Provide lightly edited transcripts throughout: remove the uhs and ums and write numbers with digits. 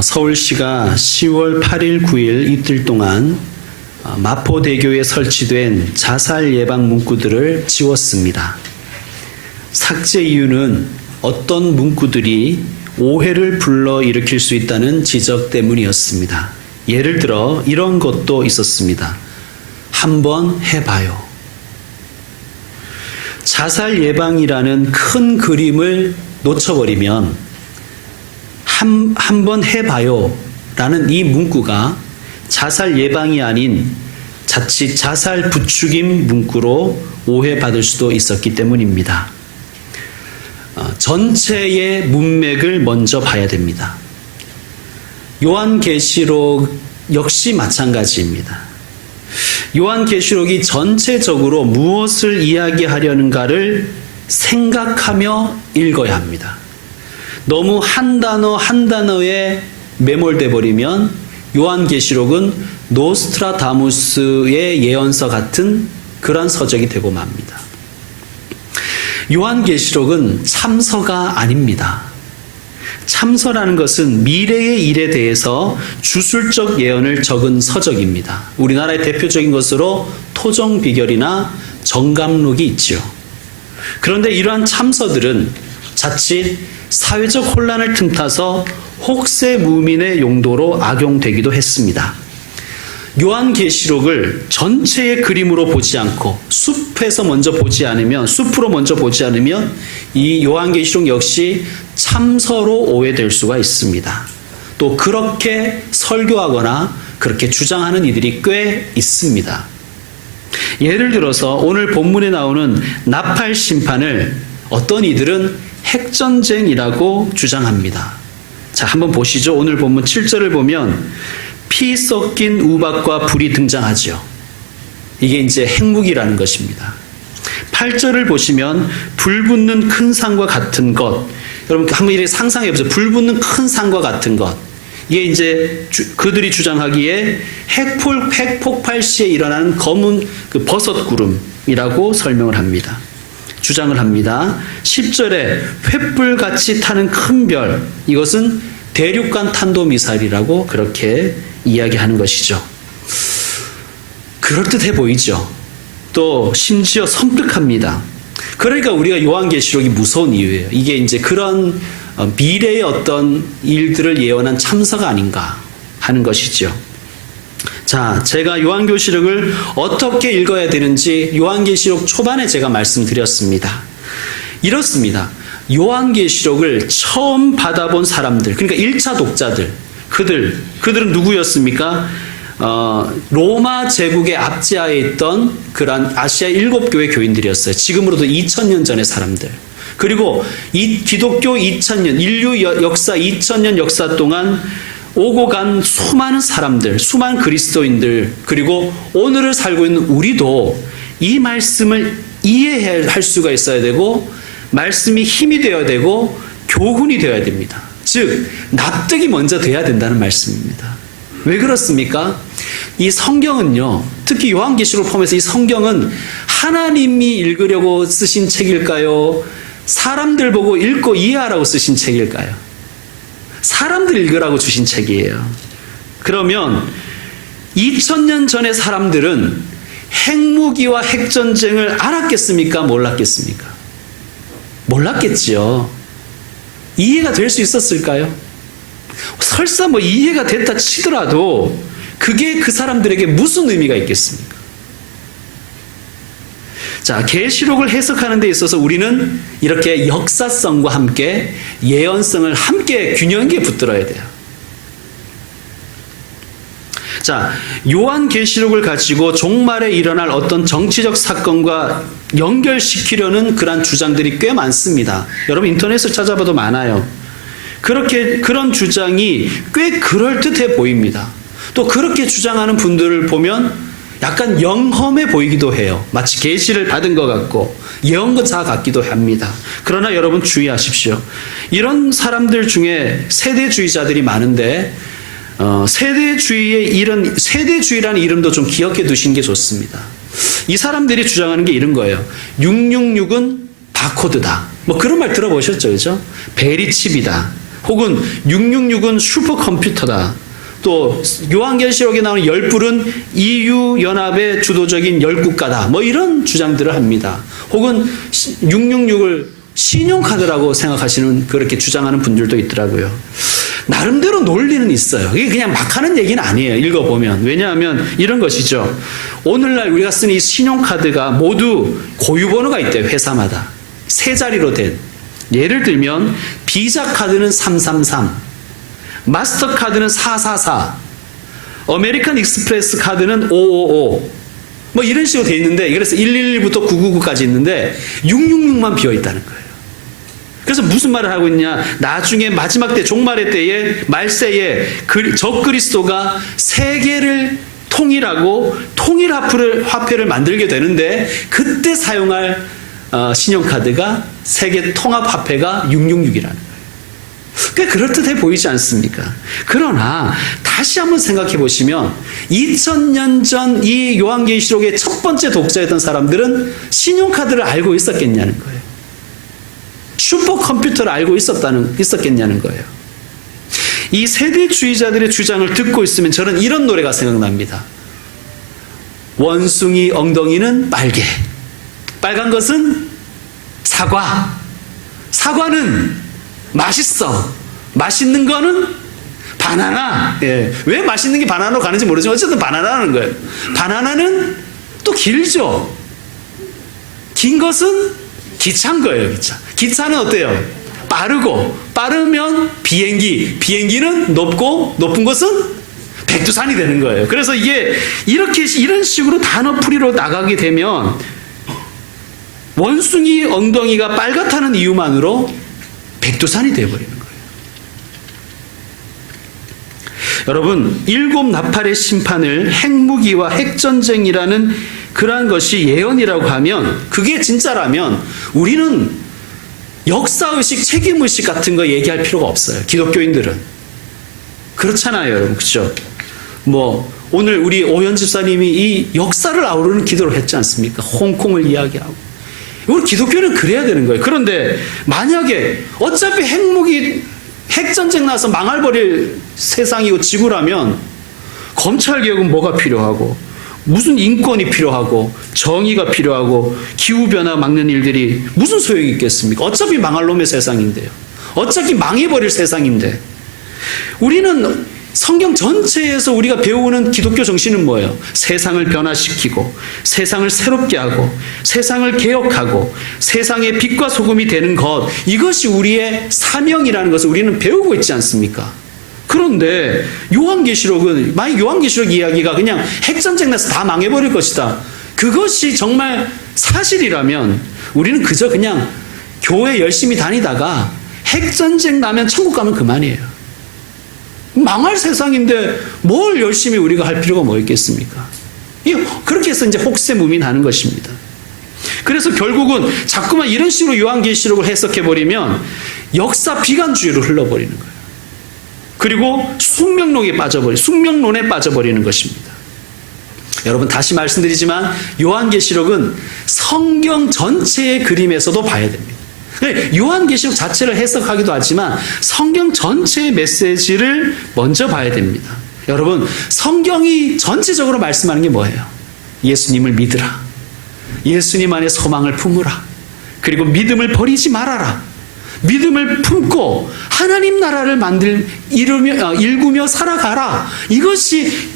서울시가 10월 8일, 9일 이틀 동안 마포대교에 설치된 자살 예방 문구들을 지웠습니다. 삭제 이유는 어떤 문구들이 오해를 불러일으킬 수 있다는 지적 때문이었습니다. 예를 들어 이런 것도 있었습니다. 한번 해봐요. 자살 예방이라는 큰 그림을 놓쳐버리면 한번 해봐요 라는 이 문구가 자살 예방이 아닌 자칫 자살 부추김 문구로 오해받을 수도 있었기 때문입니다. 전체의 문맥을 먼저 봐야 됩니다. 요한계시록 역시 마찬가지입니다. 요한계시록이 전체적으로 무엇을 이야기하려는가를 생각하며 읽어야 합니다. 너무 한 단어 한 단어에 매몰돼 버리면 요한계시록은 노스트라다무스의 예언서 같은 그런 서적이 되고 맙니다. 요한계시록은 참서가 아닙니다. 참서라는 것은 미래의 일에 대해서 주술적 예언을 적은 서적입니다. 우리나라의 대표적인 것으로 토정비결이나 정감록이 있죠. 그런데 이러한 참서들은 자칫 사회적 혼란을 틈타서 혹세무민의 용도로 악용되기도 했습니다. 요한계시록을 전체의 그림으로 보지 않고 숲으로 먼저 보지 않으면 이 요한계시록 역시 참서로 오해될 수가 있습니다. 또 그렇게 설교하거나 그렇게 주장하는 이들이 꽤 있습니다. 예를 들어서 오늘 본문에 나오는 나팔 심판을 어떤 이들은 핵전쟁이라고 주장합니다. 자, 한번 보시죠. 오늘 본문 7절을 보면 피 섞인 우박과 불이 등장하죠. 이게 이제 핵무기라는 것입니다. 8절을 보시면 불 붙는 큰 산과 같은 것. 여러분 한번 이렇게 상상해 보세요. 불 붙는 큰 산과 같은 것. 이게 이제 그들이 주장하기에 핵폭발 시에 일어나는 검은 그 버섯 구름이라고 설명을 합니다. 주장을 합니다. 10절에 횃불같이 타는 큰 별, 이것은 대륙간 탄도미사일이라고 그렇게 이야기하는 것이죠. 그럴듯해 보이죠. 또 심지어 섬뜩합니다. 그러니까 우리가 요한계시록이 무서운 이유예요. 이게 이제 그런 미래의 어떤 일들을 예언한 참서가 아닌가 하는 것이죠. 자, 제가 요한계시록을 어떻게 읽어야 되는지 요한계시록 초반에 제가 말씀드렸습니다. 이렇습니다. 요한계시록을 처음 받아본 사람들, 그러니까 1차 독자들, 그들은 누구였습니까? 로마 제국의 압제하에 있던 그런 아시아 7교회 교인들이었어요. 지금으로부터 2000년 전의 사람들. 그리고 이 기독교 2000년, 인류 역사 2000년 역사 동안 오고 간 수많은 사람들, 수많은 그리스도인들, 그리고 오늘을 살고 있는 우리도 이 말씀을 이해할 수가 있어야 되고, 말씀이 힘이 되어야 되고, 교훈이 되어야 됩니다. 즉, 납득이 먼저 돼야 된다는 말씀입니다. 왜 그렇습니까? 이 성경은요, 특히 요한계시록을 포함해서 이 성경은 하나님이 읽으려고 쓰신 책일까요? 사람들 보고 읽고 이해하라고 쓰신 책일까요? 사람들 읽으라고 주신 책이에요. 그러면 2000년 전의 사람들은 핵무기와 핵전쟁을 알았겠습니까? 몰랐겠습니까? 몰랐겠지요. 이해가 될 수 있었을까요? 설사 뭐 이해가 됐다 치더라도 그게 그 사람들에게 무슨 의미가 있겠습니까? 자, 계시록을 해석하는 데 있어서 우리는 이렇게 역사성과 함께 예언성을 함께 균형 있게 붙들어야 돼요. 자, 요한계시록을 가지고 종말에 일어날 어떤 정치적 사건과 연결시키려는 그런 주장들이 꽤 많습니다. 여러분 인터넷을 찾아봐도 많아요. 그런 주장이 꽤 그럴듯해 보입니다. 또 그렇게 주장하는 분들을 보면 약간 영험해 보이기도 해요. 마치 계시를 받은 것 같고 예언자 같기도 합니다. 그러나 여러분 주의하십시오. 이런 사람들 중에 세대주의자들이 많은데 세대주의라는 이름도 좀 기억해 두시는 게 좋습니다. 이 사람들이 주장하는 게 이런 거예요. 666은 바코드다. 뭐 그런 말 들어보셨죠, 그죠? 베리칩이다. 혹은 666은 슈퍼컴퓨터다. 또 요한계시록에 나오는 열불은 EU-연합의 주도적인 열국가다. 뭐 이런 주장들을 합니다. 혹은 666을 신용카드라고 생각하시는, 그렇게 주장하는 분들도 있더라고요. 나름대로 논리는 있어요. 이게 그냥 막 하는 얘기는 아니에요. 읽어보면. 왜냐하면 이런 것이죠. 오늘날 우리가 쓰는 이 신용카드가 모두 고유번호가 있대요. 회사마다. 세 자리로 된. 예를 들면 비자 카드는 333, 마스터카드는 444, 어메리칸 익스프레스 카드는 555, 뭐 이런 식으로 돼 있는데, 그래서 111부터 999까지 있는데 666만 비어 있다는 거예요. 그래서 무슨 말을 하고 있냐? 나중에 마지막 때, 종말의 때에, 말세에 적그리스도가 세계를 통일하고 통일 화폐를 만들게 되는데, 그때 사용할 신용카드가 세계 통합 화폐가 666이라는 거예요. 꽤 그럴듯해 보이지 않습니까? 그러나 다시 한번 생각해 보시면 2000년 전 이 요한계시록의 첫 번째 독자였던 사람들은 신용카드를 알고 있었겠냐는 거예요. 슈퍼컴퓨터를 알고 있었겠냐는 거예요. 이 세대주의자들의 주장을 듣고 있으면 저는 이런 노래가 생각납니다. 원숭이 엉덩이는 빨개. 빨간 것은 사과. 사과는 맛있어. 맛있는 거는 바나나. 예. 왜 맛있는 게 바나나로 가는지 모르지만 어쨌든 바나나라는 거예요. 바나나는 또 길죠. 긴 것은 기차인 거예요. 기차. 기차는 어때요? 빠르고, 빠르면 비행기. 비행기는 높고, 높은 것은 백두산이 되는 거예요. 그래서 이게 이런 식으로 단어풀이로 나가게 되면 원숭이 엉덩이가 빨갛다는 이유만으로 백두산이 되어버리는 거예요. 여러분, 7 나팔의 심판을 핵무기와 핵전쟁이라는 그러한 것이 예언이라고 하면, 그게 진짜라면 우리는 역사의식, 책임의식 같은 거 얘기할 필요가 없어요. 기독교인들은. 그렇잖아요, 여러분. 그렇죠? 오늘 우리 오현 집사님이 이 역사를 아우르는 기도를 했지 않습니까? 홍콩을 이야기하고. 우리 기독교는 그래야 되는 거예요. 그런데 만약에 어차피 핵전쟁 나서 망할버릴 세상이고 지구라면 검찰개혁은 뭐가 필요하고, 무슨 인권이 필요하고, 정의가 필요하고, 기후변화 막는 일들이 무슨 소용이 있겠습니까? 어차피 망할 놈의 세상인데요. 어차피 망해버릴 세상인데. 우리는 성경 전체에서 우리가 배우는 기독교 정신은 뭐예요? 세상을 변화시키고, 세상을 새롭게 하고, 세상을 개혁하고, 세상의 빛과 소금이 되는 것, 이것이 우리의 사명이라는 것을 우리는 배우고 있지 않습니까? 그런데 요한계시록은, 만약 요한계시록 이야기가 그냥 핵전쟁 나서 다 망해버릴 것이다, 그것이 정말 사실이라면 우리는 그저 그냥 교회 열심히 다니다가 핵전쟁 나면 천국 가면 그만이에요. 망할 세상인데 뭘 열심히 우리가 할 필요가 뭐 있겠습니까? 그렇게 해서 이제 혹세무민하는 것입니다. 그래서 결국은 자꾸만 이런 식으로 요한계시록을 해석해버리면 역사 비관주의로 흘러버리는 거예요. 그리고 숙명론에 빠져버리는 것입니다. 여러분, 다시 말씀드리지만 요한계시록은 성경 전체의 그림에서도 봐야 됩니다. 요한계시록 자체를 해석하기도 하지만 성경 전체의 메시지를 먼저 봐야 됩니다. 여러분, 성경이 전체적으로 말씀하는 게 뭐예요? 예수님을 믿으라. 예수님 안에 소망을 품으라. 그리고 믿음을 버리지 말아라. 믿음을 품고 하나님 나라를 일구며 살아가라. 이것이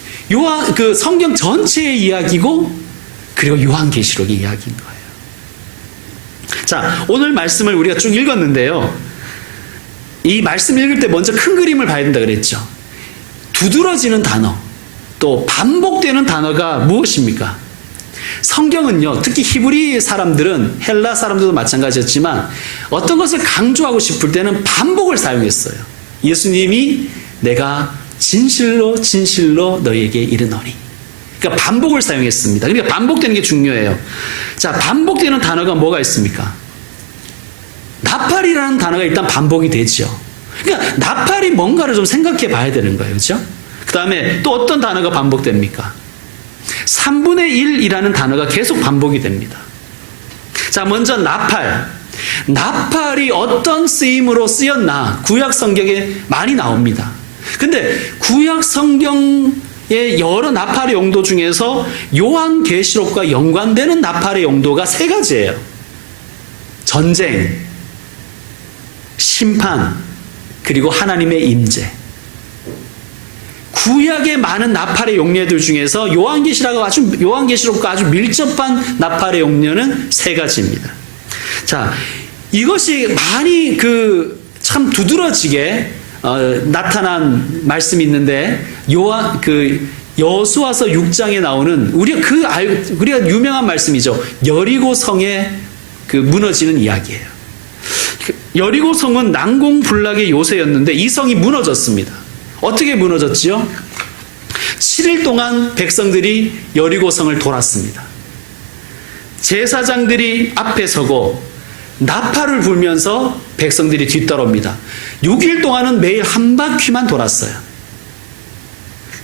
성경 전체의 이야기고, 그리고 요한계시록의 이야기인 거예요. 자, 오늘 말씀을 우리가 쭉 읽었는데요. 이 말씀 읽을 때 먼저 큰 그림을 봐야 된다 그랬죠. 두드러지는 단어, 또 반복되는 단어가 무엇입니까? 성경은요, 특히 히브리 사람들은, 헬라 사람들도 마찬가지였지만 어떤 것을 강조하고 싶을 때는 반복을 사용했어요. 예수님이 내가 진실로 진실로 너희에게 이르노니. 그러니까 반복을 사용했습니다. 그러니까 반복되는 게 중요해요. 자, 반복되는 단어가 뭐가 있습니까? 나팔이라는 단어가 일단 반복이 되죠. 그러니까 나팔이 뭔가를 좀 생각해 봐야 되는 거예요. 그렇죠? 그 다음에 또 어떤 단어가 반복됩니까? 3분의 1이라는 단어가 계속 반복이 됩니다. 자, 먼저 나팔. 나팔이 어떤 쓰임으로 쓰였나 구약 성경에 많이 나옵니다. 근데 구약 성경의 여러 나팔의 용도 중에서 요한계시록과 연관되는 나팔의 용도가 세 가지예요. 전쟁, 심판, 그리고 하나님의 임재. 구약의 많은 나팔의 용례들 중에서 요한계시록과 아주 밀접한 나팔의 용례는 세 가지입니다. 자, 이것이 많이 참 두드러지게 나타난 말씀이 있는데 여수와서 6장에 나오는 우리가 유명한 말씀이죠. 여리고 성에 무너지는 이야기예요. 여리고 성은 난공불락의 요새였는데 이 성이 무너졌습니다. 어떻게 무너졌지요? 7일 동안 백성들이 여리고 성을 돌았습니다. 제사장들이 앞에 서고 나팔을 불면서 백성들이 뒤따라옵니다. 6일 동안은 매일 한 바퀴만 돌았어요.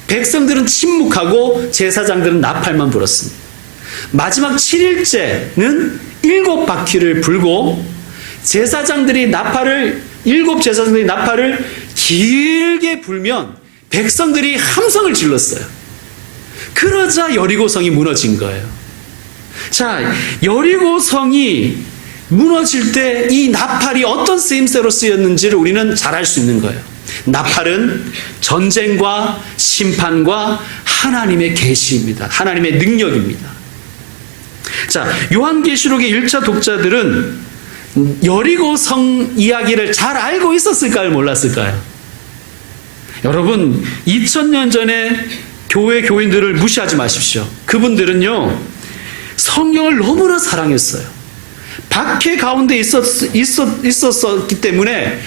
백성들은 침묵하고 제사장들은 나팔만 불었습니다. 마지막 7일째는 7바퀴를 불고 제사장들이 나팔을 길게 불면 백성들이 함성을 질렀어요. 그러자 여리고성이 무너진 거예요. 자, 여리고성이 무너질 때 이 나팔이 어떤 쓰임새로 쓰였는지를 우리는 잘 알 수 있는 거예요. 나팔은 전쟁과 심판과 하나님의 계시입니다. 하나님의 능력입니다. 자, 요한계시록의 1차 독자들은 여리고성 이야기를 잘 알고 있었을까요? 몰랐을까요? 여러분, 2000년 전에 교인들을 무시하지 마십시오. 그분들은요, 성경을 너무나 사랑했어요. 박해 가운데 있었기 때문에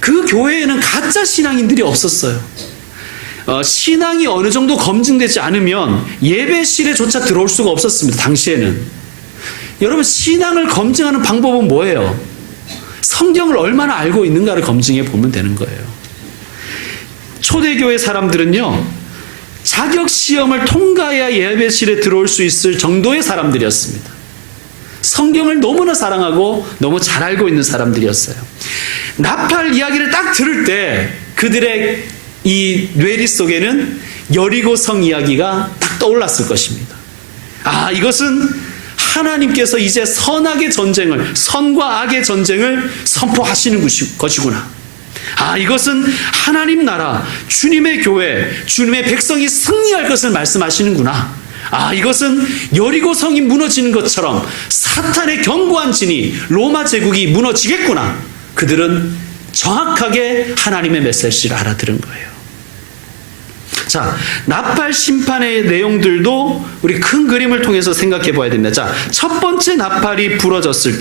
그 교회에는 가짜 신앙인들이 없었어요. 신앙이 어느 정도 검증되지 않으면 예배실에조차 들어올 수가 없었습니다. 당시에는. 여러분, 신앙을 검증하는 방법은 뭐예요? 성경을 얼마나 알고 있는가를 검증해 보면 되는 거예요. 초대교회 사람들은요, 자격시험을 통과해야 예배실에 들어올 수 있을 정도의 사람들이었습니다. 성경을 너무나 사랑하고 너무 잘 알고 있는 사람들이었어요. 나팔 이야기를 딱 들을 때 그들의 이 뇌리 속에는 여리고성 이야기가 딱 떠올랐을 것입니다. 아, 이것은 하나님께서 이제 선악의 전쟁을, 선과 악의 전쟁을 선포하시는 것이구나. 아, 이것은 하나님 나라, 주님의 교회, 주님의 백성이 승리할 것을 말씀하시는구나. 아, 이것은 여리고성이 무너지는 것처럼 사탄의 견고한 진이, 로마 제국이 무너지겠구나. 그들은 정확하게 하나님의 메시지를 알아들은 거예요. 자, 나팔 심판의 내용들도 우리 큰 그림을 통해서 생각해 봐야 됩니다. 자, 첫 번째 나팔이 불렸을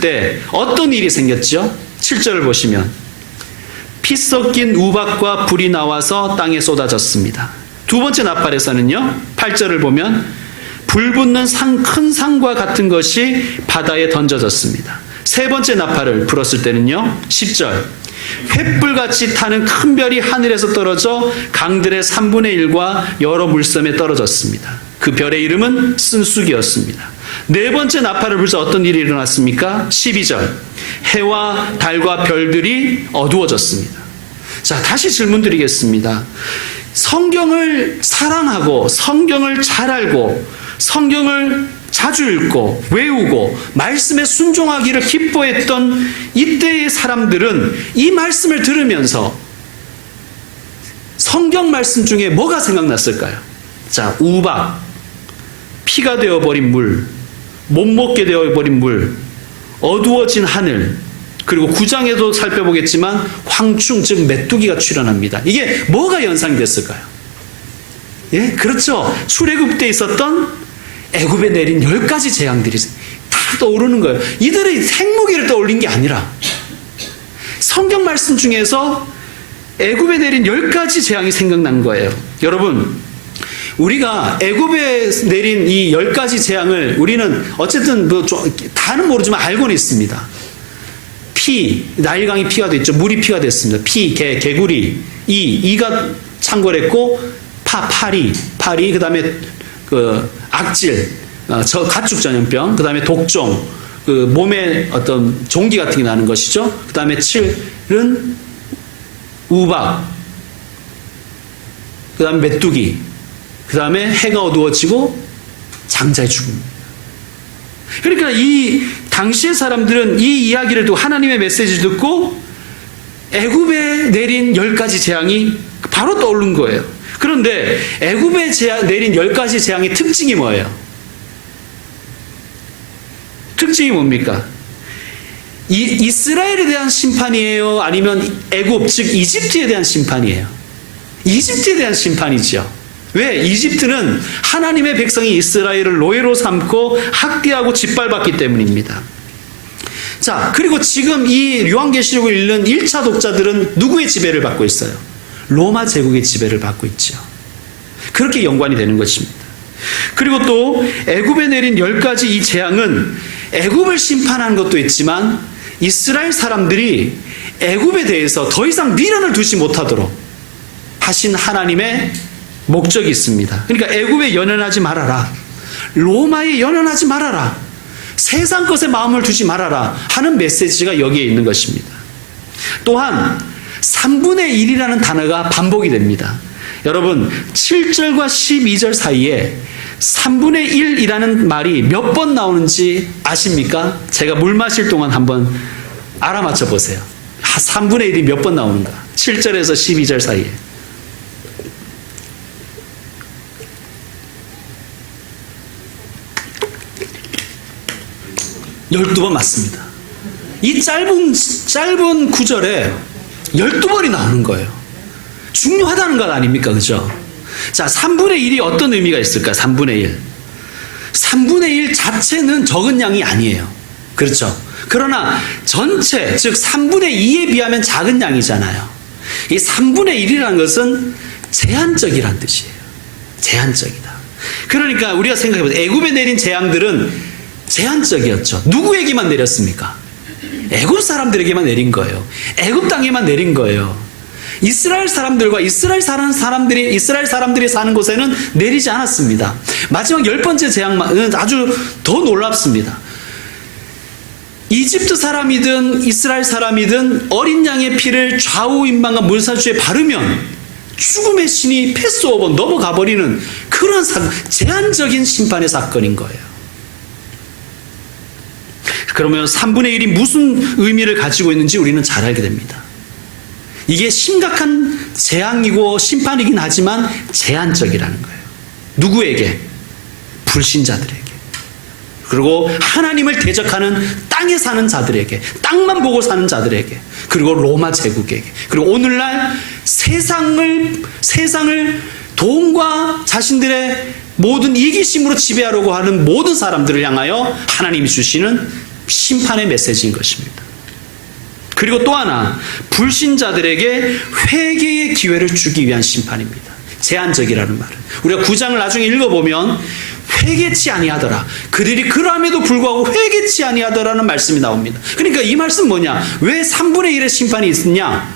때 어떤 일이 생겼죠? 7절을 보시면 피 섞인 우박과 불이 나와서 땅에 쏟아졌습니다. 두 번째 나팔에서는요, 8절을 보면 불 붙는 큰 상과 같은 것이 바다에 던져졌습니다. 세 번째 나팔을 불었을 때는요, 10절 횃불같이 타는 큰 별이 하늘에서 떨어져 강들의 3분의 1과 여러 물섬에 떨어졌습니다. 그 별의 이름은 쓴쑥이었습니다. 네 번째 나팔을 불자 어떤 일이 일어났습니까? 12절 해와 달과 별들이 어두워졌습니다. 자, 다시 질문 드리겠습니다. 성경을 사랑하고 성경을 잘 알고 성경을 자주 읽고 외우고 말씀에 순종하기를 기뻐했던 이때의 사람들은 이 말씀을 들으면서 성경 말씀 중에 뭐가 생각났을까요? 자, 우박, 피가 되어버린 물, 못 먹게 되어버린 물, 어두워진 하늘, 그리고 9장에도 살펴보겠지만 황충, 즉 메뚜기가 출현합니다. 이게 뭐가 연상이 됐을까요? 예, 그렇죠. 출애굽 때 있었던 애굽에 내린 10가지 재앙들이 다 떠오르는 거예요. 이들의 생무기를 떠올린 게 아니라 성경 말씀 중에서 애굽에 내린 10가지 재앙이 생각난 거예요. 여러분, 우리가 애굽에 내린 이 10가지 재앙을 우리는 어쨌든 다는 모르지만 알고는 있습니다. 나일강이 피가 됐죠. 물이 피가 됐습니다. 개구리, 이가 창궐했고, 파리, 그 다음에 악질, 가축 전염병, 그 다음에 독종, 그 몸에 어떤 종기 같은 게 나는 것이죠. 그 다음에 7은 우박, 그 다음에 메뚜기, 그 다음에 해가 어두워지고 장자의 죽음입니다. 그러니까 이 당시의 사람들은 이 이야기를 듣고 하나님의 메시지를 듣고 애굽에 내린 10가지 재앙이 바로 떠오른 거예요. 그런데 애굽에 내린 10가지 재앙의 특징이 뭐예요? 특징이 뭡니까? 이스라엘에 대한 심판이에요? 아니면 애굽, 즉 이집트에 대한 심판이에요? 이집트에 대한 심판이죠. 왜? 이집트는 하나님의 백성이 이스라엘을 노예로 삼고 학대하고 짓밟았기 때문입니다. 자, 그리고 지금 이 요한계시록을 읽는 1차 독자들은 누구의 지배를 받고 있어요? 로마 제국의 지배를 받고 있죠. 그렇게 연관이 되는 것입니다. 그리고 또 애굽에 내린 10가지 이 재앙은 애굽을 심판하는 것도 있지만 이스라엘 사람들이 애굽에 대해서 더 이상 미련을 두지 못하도록 하신 하나님의 목적이 있습니다. 그러니까 애굽에 연연하지 말아라. 로마에 연연하지 말아라. 세상 것에 마음을 두지 말아라 하는 메시지가 여기에 있는 것입니다. 또한 3분의 1이라는 단어가 반복이 됩니다. 여러분 7절과 12절 사이에 3분의 1이라는 말이 몇 번 나오는지 아십니까? 제가 물 마실 동안 한번 알아맞혀 보세요. 3분의 1이 몇 번 나오는가? 7절에서 12절 사이에. 12번 맞습니다. 이 짧은 구절에 12번이 나오는 거예요. 중요하다는 것 아닙니까? 그죠? 자, 3분의 1이 어떤 의미가 있을까요? 3분의 1. 3분의 1 자체는 적은 양이 아니에요. 그렇죠? 그러나 전체, 즉 3분의 2에 비하면 작은 양이잖아요. 이 3분의 1이라는 것은 제한적이란 뜻이에요. 제한적이다. 그러니까 우리가 생각해보세요. 애굽에 내린 재앙들은 제한적이었죠. 누구에게만 내렸습니까? 애굽 사람들에게만 내린 거예요. 애굽 땅에만 내린 거예요. 이스라엘 사람들과 이스라엘 사람들이 사는 곳에는 내리지 않았습니다. 마지막 10번째 재앙은 아주 더 놀랍습니다. 이집트 사람이든 이스라엘 사람이든 어린 양의 피를 좌우 임방과 물사주에 바르면 죽음의 신이 패스오버 넘어가 버리는 그런 제한적인 심판의 사건인 거예요. 그러면 3분의 1이 무슨 의미를 가지고 있는지 우리는 잘 알게 됩니다. 이게 심각한 재앙이고 심판이긴 하지만 제한적이라는 거예요. 누구에게? 불신자들에게. 그리고 하나님을 대적하는 땅에 사는 자들에게, 땅만 보고 사는 자들에게, 그리고 로마 제국에게, 그리고 오늘날 세상을 돈과 자신들의 모든 이기심으로 지배하려고 하는 모든 사람들을 향하여 하나님이 주시는 심판의 메시지인 것입니다. 그리고 또 하나, 불신자들에게 회개의 기회를 주기 위한 심판입니다. 제한적이라는 말은 우리가 9장을 나중에 읽어보면 회개치 아니하더라. 그들이 그럼에도 불구하고 회개치 아니하더라는 말씀이 나옵니다. 그러니까 이 말씀은 뭐냐? 왜 3분의 1의 심판이 있느냐?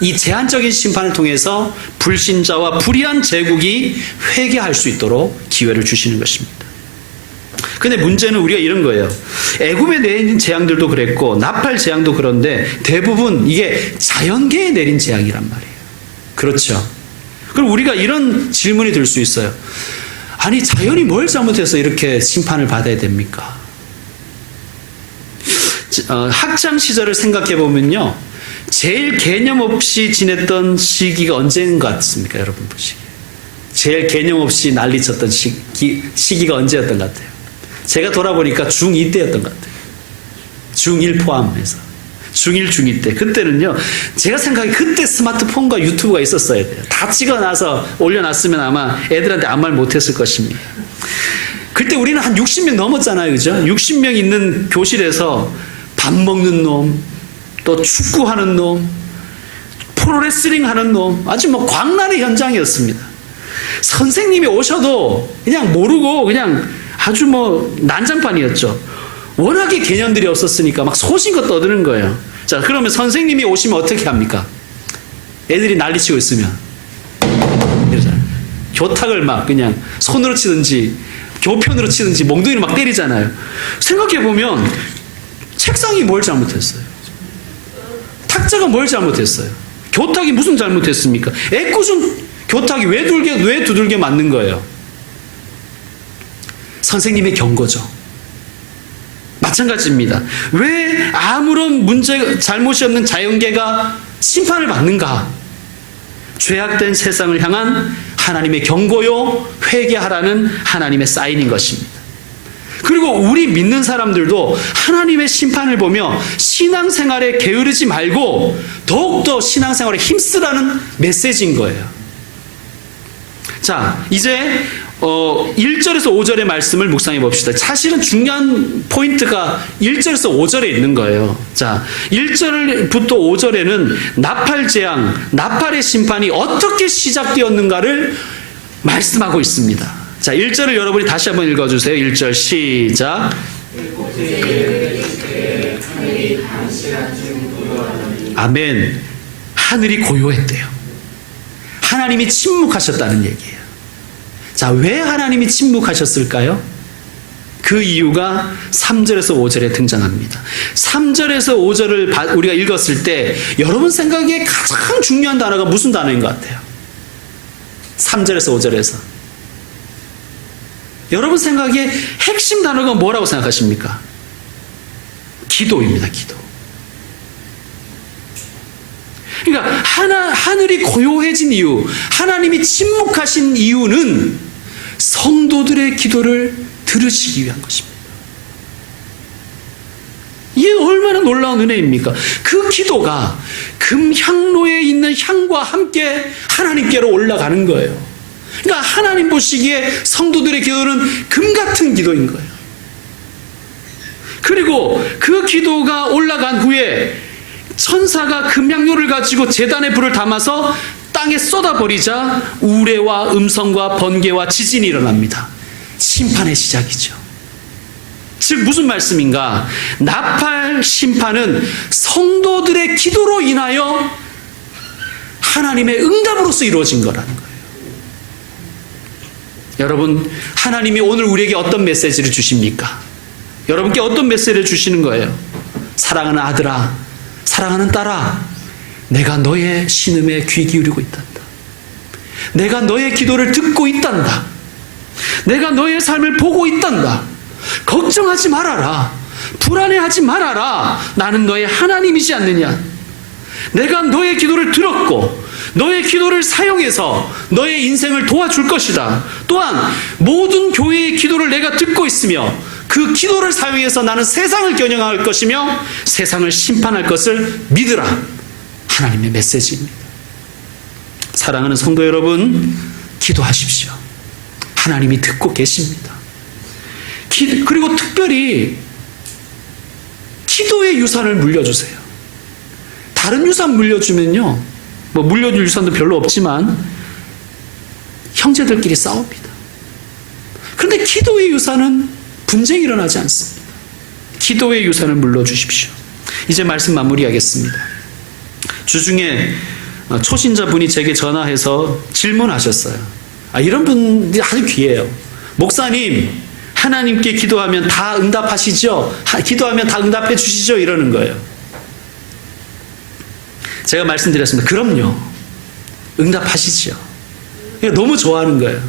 이 제한적인 심판을 통해서 불신자와 불의한 제국이 회개할 수 있도록 기회를 주시는 것입니다. 근데 문제는 우리가 이런 거예요. 애굽에 내린 재앙들도 그랬고 나팔 재앙도 그런데 대부분 이게 자연계에 내린 재앙이란 말이에요. 그렇죠? 그럼 우리가 이런 질문이 들 수 있어요. 아니 자연이 뭘 잘못해서 이렇게 심판을 받아야 됩니까? 학창 시절을 생각해 보면요, 제일 개념 없이 지냈던 시기가 언제인 것 같습니까? 여러분 보시기에 제일 개념 없이 난리쳤던 시기가 언제였던 것 같아요? 제가 돌아보니까 중2 때였던 것 같아요. 중1 포함해서 중1, 중2 때. 그때는요, 제가 생각에 그때 스마트폰과 유튜브가 있었어야 돼요. 다 찍어놔서 올려놨으면 아마 애들한테 아무 말 못했을 것입니다. 그때 우리는 한 60명 넘었잖아요. 그죠? 60명 있는 교실에서 밥 먹는 놈, 또 축구하는 놈, 프로레슬링 하는 놈, 아주 뭐 광란의 현장이었습니다. 선생님이 오셔도 그냥 모르고 그냥 아주 뭐 난장판이었죠. 워낙에 개념들이 없었으니까 막 소신껏 떠드는 거예요. 자, 그러면 선생님이 오시면 어떻게 합니까? 애들이 난리치고 있으면 이러잖아요. 교탁을 막 그냥 손으로 치든지 교편으로 치든지 몽둥이로 막 때리잖아요. 생각해보면 책상이 뭘 잘못했어요? 탁자가 뭘 잘못했어요? 교탁이 무슨 잘못했습니까? 애꿎은 교탁이 왜 두들겨 맞는 거예요? 선생님의 경고죠. 마찬가지입니다. 왜 아무런 잘못이 없는 자연계가 심판을 받는가? 죄악된 세상을 향한 하나님의 경고요, 회개하라는 하나님의 사인인 것입니다. 그리고 우리 믿는 사람들도 하나님의 심판을 보며 신앙생활에 게으르지 말고 더욱더 신앙생활에 힘쓰라는 메시지인 거예요. 자, 이제 1절에서 5절의 말씀을 묵상해 봅시다. 사실은 중요한 포인트가 1절에서 5절에 있는 거예요. 자, 1절부터 5절에는 나팔 재앙, 나팔의 심판이 어떻게 시작되었는가를 말씀하고 있습니다. 자, 1절을 여러분이 다시 한번 읽어주세요. 1절 시작. 아멘. 하늘이 고요했대요. 하나님이 침묵하셨다는 얘기예요. 자, 왜 하나님이 침묵하셨을까요? 그 이유가 3절에서 5절에 등장합니다. 3절에서 5절을 우리가 읽었을 때 여러분 생각에 가장 중요한 단어가 무슨 단어인 것 같아요? 3절에서 5절에서 여러분 생각에 핵심 단어가 뭐라고 생각하십니까? 기도입니다. 기도. 그러니까 하늘이 고요해진 이유, 하나님이 침묵하신 이유는 성도들의 기도를 들으시기 위한 것입니다. 이게 얼마나 놀라운 은혜입니까? 그 기도가 금향로에 있는 향과 함께 하나님께로 올라가는 거예요. 그러니까 하나님 보시기에 성도들의 기도는 금 같은 기도인 거예요. 그리고 그 기도가 올라간 후에 천사가 금향료를 가지고 제단에 불을 담아서 땅에 쏟아버리자 우레와 음성과 번개와 지진이 일어납니다. 심판의 시작이죠. 즉 무슨 말씀인가? 나팔 심판은 성도들의 기도로 인하여 하나님의 응답으로서 이루어진 거라는 거예요. 여러분, 하나님이 오늘 우리에게 어떤 메시지를 주십니까? 여러분께 어떤 메시지를 주시는 거예요? 사랑하는 아들아, 사랑하는 딸아, 내가 너의 신음에 귀 기울이고 있단다. 내가 너의 기도를 듣고 있단다. 내가 너의 삶을 보고 있단다. 걱정하지 말아라. 불안해하지 말아라. 나는 너의 하나님이지 않느냐. 내가 너의 기도를 들었고 너의 기도를 사용해서 너의 인생을 도와줄 것이다. 또한 모든 교회의 기도를 내가 듣고 있으며 그 기도를 사용해서 나는 세상을 겨냥할 것이며 세상을 심판할 것을 믿으라. 하나님의 메시지입니다. 사랑하는 성도 여러분, 기도하십시오. 하나님이 듣고 계십니다. 그리고 특별히 기도의 유산을 물려주세요. 다른 유산 물려주면요, 뭐 물려줄 유산도 별로 없지만 형제들끼리 싸웁니다. 그런데 기도의 유산은 분쟁이 일어나지 않습니다. 기도의 유산을 물려주십시오. 이제 말씀 마무리하겠습니다. 주중에 초신자분이 제게 전화해서 질문하셨어요. 이런 분이 아주 귀해요. 목사님, 하나님께 기도하면 다 응답하시죠? 기도하면 다 응답해 주시죠? 이러는 거예요. 제가 말씀드렸습니다. 그럼요. 응답하시죠. 너무 좋아하는 거예요.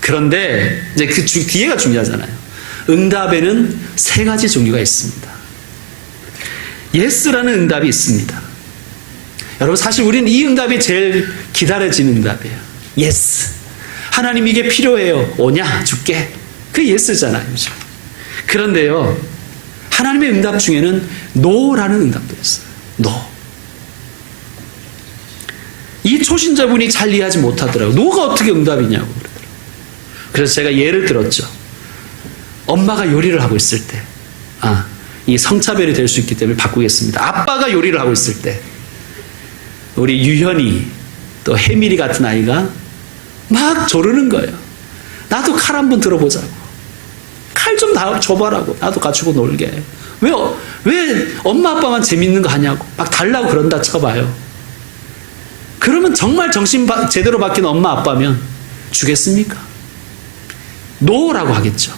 그런데 이제 그 뒤에가 중요하잖아요. 응답에는 3가지 종류가 있습니다. 예스라는 응답이 있습니다. 여러분, 사실 우리는 이 응답이 제일 기다려지는 응답이에요. 예스. 하나님 이게 필요해요. 오냐? 줄게. 그게 예스잖아요. 그런데요, 하나님의 응답 중에는 노라는 응답도 있어요. 노. 이 초신자분이 잘 이해하지 못하더라고요. 노가 어떻게 응답이냐고 그러더라고요. 그래서 제가 예를 들었죠. 엄마가 요리를 하고 있을 때, 이 성차별이 될 수 있기 때문에 바꾸겠습니다. 아빠가 요리를 하고 있을 때, 우리 유현이 또 혜밀이 같은 아이가 막 조르는 거예요. 나도 칼 한번 들어보자고. 칼 좀 줘봐라고. 나도 가지고 놀게. 왜 엄마 아빠만 재밌는 거 하냐고. 막 달라고 그런다 쳐봐요. 그러면 정말 정신 제대로 바뀐 엄마 아빠면 주겠습니까? 노라고 하겠죠.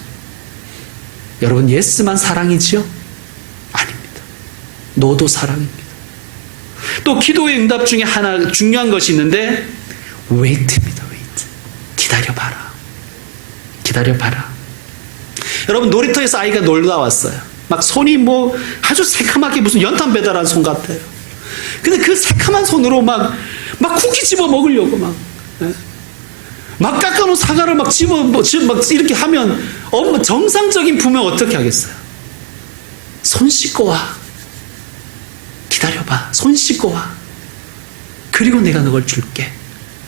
여러분, 예스만 사랑이지요? 아닙니다. 너도 사랑입니다. 또 기도의 응답 중에 하나 중요한 것이 있는데 웨이트입니다. 웨이트. 기다려봐라. 기다려봐라. 여러분 놀이터에서 아이가 놀다 왔어요. 막 손이 뭐 아주 새카맣게 무슨 연탄 배달한 손 같아요. 근데 그 새카만 손으로 막 쿠키 집어 먹으려고 막 깎아놓은 사과를 막 막 이렇게 하면 정상적인 부모는 어떻게 하겠어요? 손 씻고 와. 기다려봐. 손 씻고 와. 그리고 내가 너걸 줄게.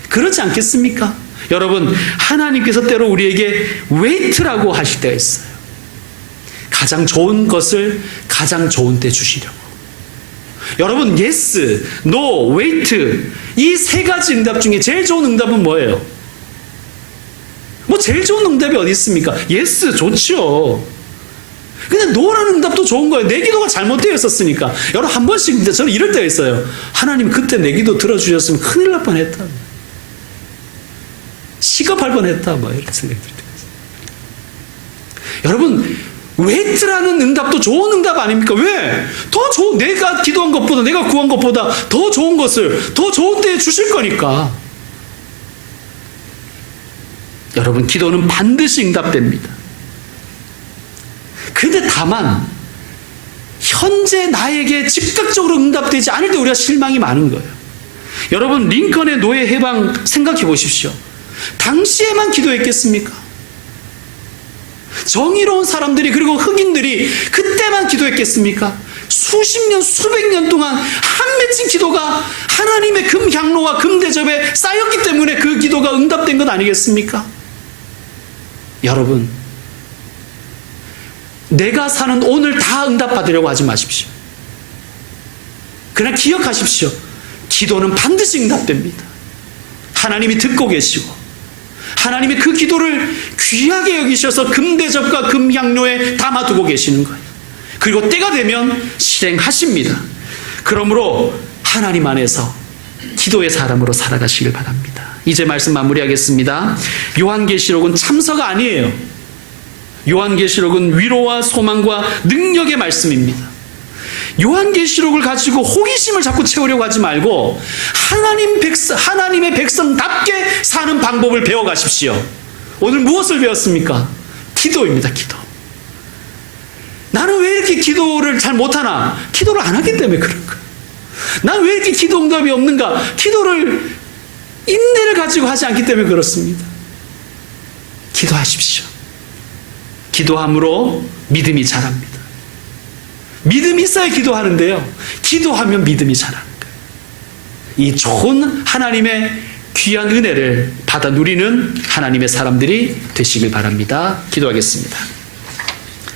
그렇지 않겠습니까? 여러분 하나님께서 때로 우리에게 웨이트라고 하실 때가 있어요. 가장 좋은 것을 가장 좋은 때 주시려고. 여러분 yes, no, wait 이 세 가지 응답 중에 제일 좋은 응답은 뭐예요? 뭐 제일 좋은 응답이 어디 있습니까? yes 좋죠. 근데 no라는 응답도 좋은 거예요. 내 기도가 잘못되어 있었으니까. 여러분 한 번씩 저는 이럴 때가 있어요. 하나님 그때 내 기도 들어주셨으면 큰일 날 뻔했다. 시급할 뻔했다. 뭐 이런 생각이 들 때가 있어요. 여러분 웨이트라는 응답도 좋은 응답 아닙니까? 왜? 더 좋은, 내가 기도한 것보다, 내가 구한 것보다 더 좋은 것을 더 좋은 때에 주실 거니까. 여러분, 기도는 반드시 응답됩니다. 근데 다만, 현재 나에게 즉각적으로 응답되지 않을 때 우리가 실망이 많은 거예요. 여러분, 링컨의 노예 해방 생각해 보십시오. 당시에만 기도했겠습니까? 정의로운 사람들이 그리고 흑인들이 그때만 기도했겠습니까? 수십 년, 수백 년 동안 한 맺힌 기도가 하나님의 금향로와 금대접에 쌓였기 때문에 그 기도가 응답된 것 아니겠습니까? 여러분, 내가 사는 오늘 다 응답받으려고 하지 마십시오. 그러나 기억하십시오. 기도는 반드시 응답됩니다. 하나님이 듣고 계시고 하나님이 그 기도를 귀하게 여기셔서 금대접과 금향료에 담아두고 계시는 거예요. 그리고 때가 되면 실행하십니다. 그러므로 하나님 안에서 기도의 사람으로 살아가시길 바랍니다. 이제 말씀 마무리하겠습니다. 요한계시록은 참서가 아니에요. 요한계시록은 위로와 소망과 능력의 말씀입니다. 요한계시록을 가지고 호기심을 자꾸 채우려고 하지 말고 하나님의 백성답게 사는 방법을 배워가십시오. 오늘 무엇을 배웠습니까? 기도입니다. 기도. 나는 왜 이렇게 기도를 잘 못하나? 기도를 안 하기 때문에 그런 거예요. 난 왜 이렇게 기도 응답이 없는가? 기도를 인내를 가지고 하지 않기 때문에 그렇습니다. 기도하십시오. 기도함으로 믿음이 자랍니다. 믿음이 있어야 기도하는데요. 기도하면 믿음이 자라는 거예요. 이 좋은 하나님의 귀한 은혜를 받아 누리는 하나님의 사람들이 되시길 바랍니다. 기도하겠습니다.